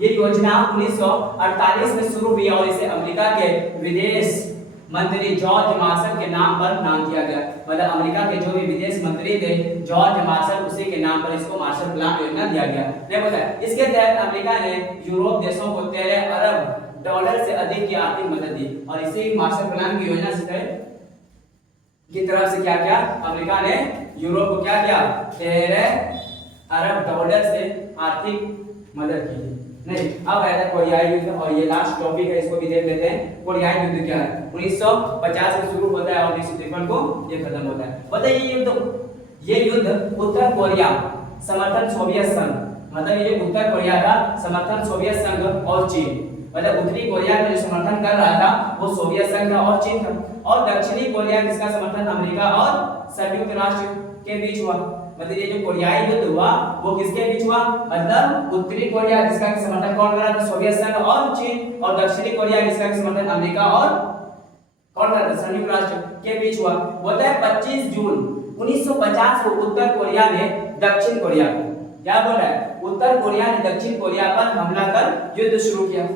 1948 में शुरू हुई और इसे अमेरिका के विदेश मंत्री जॉर्ज मार्शल के नाम पर नाम दिया गया, मतलब अमेरिका के जो भी विदेश मंत्री थे जॉर्ज मार्शल उसी के नाम पर इसको मार्शल प्लान योजना दिया गया। नहीं पता इसके तहत अमेरिका ने यूरोप देशों को 13 अरब डॉलर से अधिक की आर्थिक मदद दी और इसी मार्शल प्लान की योजना से की तरफ से क्या किया अमेरिका ने यूरोप को क्या किया 13 अरब डॉलर से आर्थिक मदद की। नहीं अब आया था कोरियाई युद्ध और ये लास्ट टॉपिक है, इसको भी देख लेते हैं। कोरियाई युद्ध क्या है? 1950 में शुरू होता है और 1953 को ये खत्म होता है। बताइए ये युद्ध उत्तर कोरिया समर्थन सोवियत संघ, मतलब ये जो उत्तर कोरिया का समर्थन सोवियत संघ और चीन, मतलब उत्तरी कोरिया का जो समर्थन कर रहा था वो सोवियत संघ था और चीन था, और दक्षिणी कोरिया जिसका समर्थन अमेरिका और संयुक्त राष्ट्र के बीच हुआ। मतलब ये जो कोरियाई युद्ध हुआ वो किसके बीच हुआ, मतलब उत्तरी कोरिया जिसका समर्थन कौन कर रहा था, सोवियत संघ और चीन, और दक्षिणी कोरिया जिसका समर्थन अमेरिका और कौन कर रहा था, संयुक्त राष्ट्र के बीच हुआ। बोलता है 25 जून 1950 को उत्तर कोरिया ने दक्षिण कोरिया को, क्या बोल रहा है, उत्तर कोरिया ने दक्षिण कोरिया पर हमला कर युद्ध शुरू किया।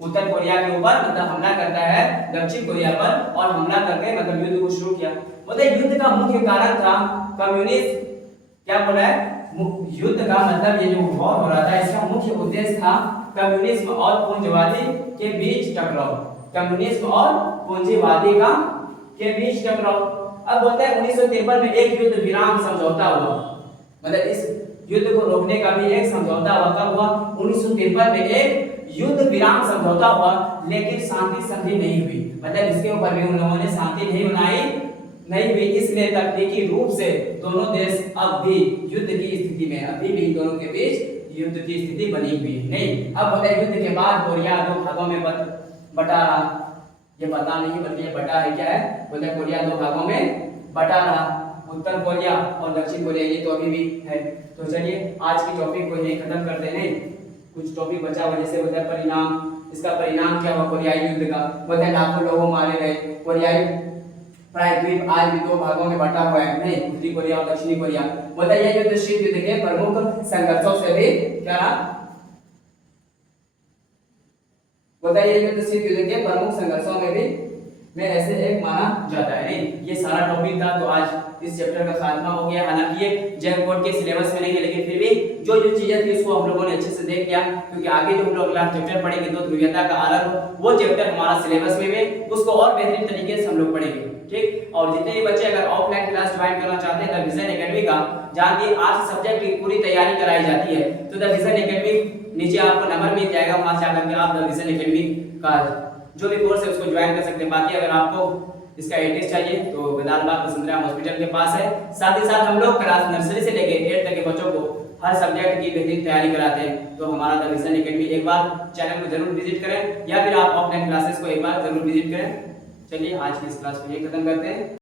उत्तर कोरिया के ऊपर मतलब हमला करता है दक्षिण कोरिया पर, और हमला करके मतलब युद्ध को शुरू किया। मतलब युद्ध का मुख्य कारण था कम्युनिस्ट, क्या बोल रहा है, युद्ध का मतलब ये जो वॉर हो रहा था इसका मुख्य उद्देश्य था कम्युनिज्म और पूंजीवादी के बीच टकराव, कम्युनिज्म और पूंजीवादी का के बीच टकराव। अब बोलते हैं 1953 में एक युद्ध विराम समझौता हुआ, मतलब इस युद्ध को रोकने का भी एक समझौता हुआ। कब हुआ, 1953 में एक युद्ध विराम समझौता हुआ, लेकिन शांति संधि नहीं हुई, मतलब इसके ऊपर भी उन लोगों ने शांति नहीं हुई, इसलिए तकनीकी रूप से दोनों देश अब भी युद्ध की स्थिति में, अभी भी दोनों के बीच युद्ध की स्थिति बनी हुई नहीं। अब बोले युद्ध के बाद कोरिया दो भागों में बटा रहा, ये बता नहीं बल्कि ये बटा है, क्या है, बोले कोरिया दो भागों में बटा रहा, उत्तर कोरिया और दक्षिण कोरिया, ये तो अभी भी है। तो चलिए आज की टॉपिक को यही खत्म करते हैं, कुछ टॉपिक बचा हुआ जैसे बोलते हैं परिणाम, इसका परिणाम क्या हुआ कोरियाई युद्ध का, बोलते हैं लाखों लोगों मारे गए, कोरियाई प्रायद्वीप आज भी दो भागों में बटा हुआ है, नहीं, उत्तरी कोरिया और दक्षिणी कोरिया। बोलते हैं यह युद्ध शीत युद्ध के प्रमुख संघर्षों से भी क्या रहा, बोलते हैं यह युद्ध शीत युद्ध के प्रमुख संघर्षों में भी में ऐसे एक माना जाता है। नहीं, ये सारा टॉपिक था, तो आज इस चैप्टर का खात्मा हो गया। हालांकि ये जेईई बोर्ड के सिलेबस में नहीं है, लेकिन फिर भी जो चीजें थी उसको हम लोगों ने अच्छे से देख लिया, क्योंकि आगे जो हम लोग अगला चैप्टर पढ़ेंगे तो ध्रुवीयता का आलोक, वो चैप्टर हमारा सिलेबस में है, उसको और बेहतरीन तरीके से हम लोग पढ़ेंगे, ठीक। और जितने भी बच्चे अगर ऑफलाइन क्लास ज्वाइन करना चाहते हैं द विजन एकेडमी का, जानिए आर्ट्स सब्जेक्ट की पूरी तैयारी कराई जाती है, तो द विजन एकेडमी नीचे आपको नंबर मिल जाएगा, वहां से आकर के आप द विजन एकेडमी का जो भी कोर्स है उसको ज्वाइन कर सकते हैं। बाकी अगर आपको इसका एड्रेस चाहिए तो वेदांतबाग वसुंधरा हॉस्पिटल के पास है। साथ ही साथ हम लोग क्लास नर्सरी से लेके 8 तक के बच्चों को हर सब्जेक्ट की बेहतरीन तैयारी कराते हैं। तो हमारा द विजन एकेडमी एक बार चैनल को जरूर विजिट करें, या फिर आप ऑफलाइन क्लासेस को एक बार जरूर विजिट करें। चलिए आज की इस क्लास को यही खत्म करते हैं।